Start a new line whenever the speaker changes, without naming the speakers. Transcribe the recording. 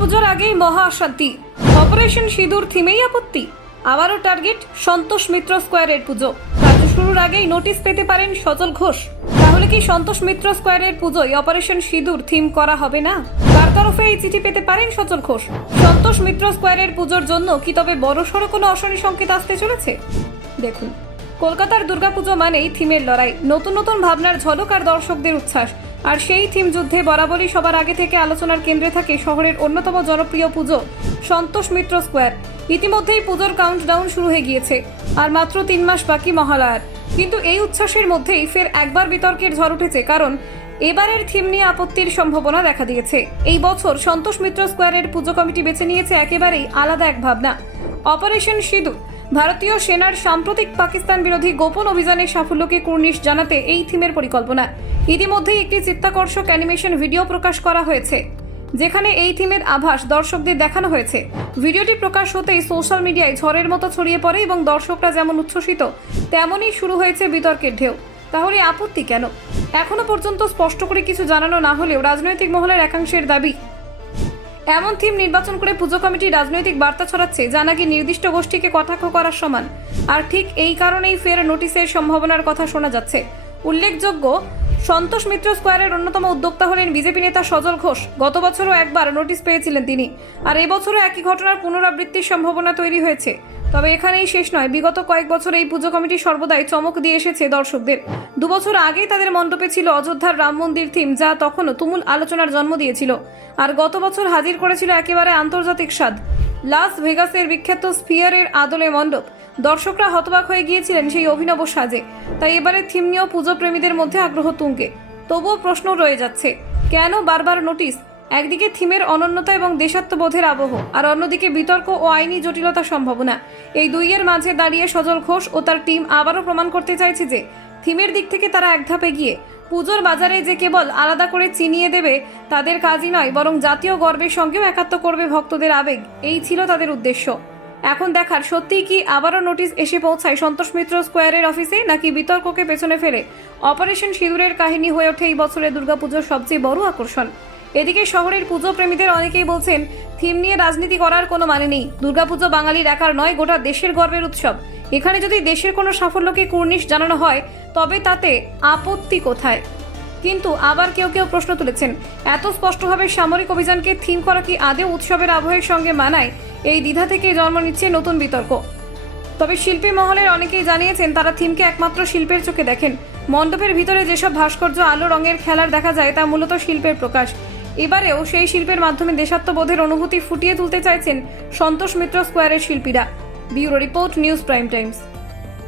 দুর্গাপুজোর আগেই মহা অশান্তি। অপারেশন সিঁদুর থিমেই আপত্তি। আবারও টার্গেট সন্তোষ মিত্র স্কোয়ারের পুজো। কাজ শুরুর আগেই নোটিশ পেতে পারেন সজল ঘোষ। তাহলে কি সন্তোষ মিত্র স্কোয়ারের পুজোয় অপারেশন সিঁদুর থিম করা হবে না? কার তরফে এই চিঠি পেতে পারেন সজল ঘোষ? সন্তোষ মিত্র স্কোয়ারের পুজোর জন্য কি তবে বড়সড় কোনো অশনি সংকেত আসতে চলেছে? দেখুন, কলকাতার দুর্গাপুজো মানেই থিমের লড়াই। নতুন নতুন ভাবনার ঝলক আর দর্শকদের উচ্ছ্বাস। আর সেই থিম যুদ্ধে বরাবরই সবার আগে থেকে আলোচনার কেন্দ্রে থাকে শহরের অন্যতম জনপ্রিয় পুজো, সন্তোষ মিত্র স্কোয়ার। ইতিমধ্যেই পুজোর কাউন্টডাউন শুরু হয়ে গিয়েছে, আর মাত্র তিন মাস বাকি মহালয়ার। কিন্তু এই উচ্ছ্বাসের মধ্যেই ফের একবার বিতর্কের ঝড় উঠেছে, কারণ এবারের থিম নিয়ে আপত্তির সম্ভাবনা দেখা দিয়েছে। এই বছর সন্তোষ মিত্র স্কোয়ারের পুজো কমিটি বেছে নিয়েছে একেবারেই আলাদা এক ভাবনা। অপারেশন সিঁদুর ভারতীয় সেনার সাম্প্রতিক পাকিস্তান বিরোধী গোপন অভিযানের সাফল্যকে কুর্নিশ জানাতে এই থিমের পরিকল্পনা। ইতিমধ্যেই একটি চিত্তাকর্ষক অ্যানিমেশন ভিডিও প্রকাশ করা হয়েছে। যেখানে এই থিমের আভাস দর্শকদের দেখানো হয়েছে। ভিডিওটি প্রকাশ হতেই সোশ্যাল মিডিয়ায় ঝড়ের মতো ছড়িয়ে পড়ে এবং দর্শকরা যেমন উচ্ছ্বসিত, তেমনই শুরু হয়েছে বিতর্কের ঢেউ। তাহলে আপত্তি কেন? এখনও পর্যন্ত স্পষ্ট করে কিছু জানানো না হলেও রাজনৈতিক মহলের একাংশের দাবি এমন থিম নির্বাচন করে পুজো কমিটি রাজনৈতিক বার্তা ছড়াচ্ছে, যা নাকি নির্দিষ্ট গোষ্ঠীকে কটাক্ষ করার সমান। আর ঠিক এই কারণেই ফের নোটিশের সম্ভাবনার কথা শোনা যাচ্ছে। উল্লেখযোগ্য, সন্তোষ মিত্র স্কোয়ারের অন্যতম উদ্যোক্তা হলেন বিজেপি নেতা সজল ঘোষ। গত বছরও একবার নোটিশ পেয়েছিলেন তিনি। আর এবছরও একই ঘটনার পুনরাবৃত্তির সম্ভাবনা তৈরি হয়েছে। তবে এখানেই শেষ নয়। বিগত কয়েক বছর এই পুজো কমিটি সর্বদাই চমক দিয়ে এসেছে দর্শকদের। দুবছর আগেই তাদের মণ্ডপে ছিল অযোধ্যার রাম মন্দির থিম যা তখনও তুমুল আলোচনার জন্ম দিয়েছিল। আর গত বছর হাজির করেছিল একেবারে আন্তর্জাতিক স্বাদ। লাস ভেগাসের বিখ্যাত স্পিয়ারের আদলে মণ্ডপ। দর্শকরা হতবাক হয়ে গিয়েছিলেন সেই অভিনব সাজে। তাই এবারে থিম নিয়েও পুজো প্রেমীদের মধ্যে আগ্রহ তুঙ্গে। তবুও প্রশ্ন রয়ে যাচ্ছে, কেন বারবার নোটিশ একদিকে থিমের অনন্যতা এবং দেশাত্মবোধের আবহ, আর অন্যদিকে বিতর্ক ও আইনি জটিলতার সম্ভাবনা। এই দুইয়ের মাঝে দাঁড়িয়ে সজল ঘোষ ও তার টিম আবারও প্রমাণ করতে চাইছে যে, থিমের দিক থেকে তারা এক ধাপে গিয়ে পুজোর বাজারে যে কেবল আলাদা করে চিনিয়ে দেবে তাদের কাজই নয়, বরং জাতীয় গর্বের সঙ্গেও একাত্ম করবে ভক্তদের আবেগ। এই ছিল তাদের উদ্দেশ্য। এখন দেখার সত্যিই কি আবারও নোটিশ এসে পৌঁছায় সন্তোষ মিত্র স্কোয়ারের অফিসে, নাকি বিতর্ককে পেছনে ফেলে অপারেশন সিঁদুরের কাহিনী হয়ে ওঠে এই বছরের দুর্গাপুজোর সবচেয়ে বড় আকর্ষণ? এদিকে শহরের পুজো প্রেমীদের অনেকেই বলছেন, থিম নিয়ে রাজনীতি করার কোনো মানে নেই। দুর্গাপুজো বাঙালির একার নয়, গোটা দেশের গর্বের উৎসব। এখানে যদি দেশের কোনো সাফল্যকে কুর্নিশ জানানো হয়, তবে তাতে আপত্তি কোথায়? কিন্তু আবার কেউ কেউ প্রশ্ন তুলেছেন, এত স্পষ্টভাবে সামরিক অভিযানকে থিম করা কি আদেও উৎসবের আবহের সঙ্গে মানায়? এই দ্বিধা থেকেই জন্ম নিচ্ছে নতুন বিতর্ক। তবে শিল্পী মহলের অনেকেই জানিয়েছেন, তারা থিমকে একমাত্র শিল্পের চোখে দেখেন। মণ্ডপের ভিতরে যেসব ভাস্কর্য আলো রঙের খেলার দেখা যায়, তা মূলত শিল্পের প্রকাশ। এবারেও সেই শিল্পের মাধ্যমে দেশাত্মবোধের অনুভূতি ফুটিয়ে তুলতে চাইছেন সন্তোষ মিত্র স্কোয়ারের শিল্পীরা। Bureau report, news prime times.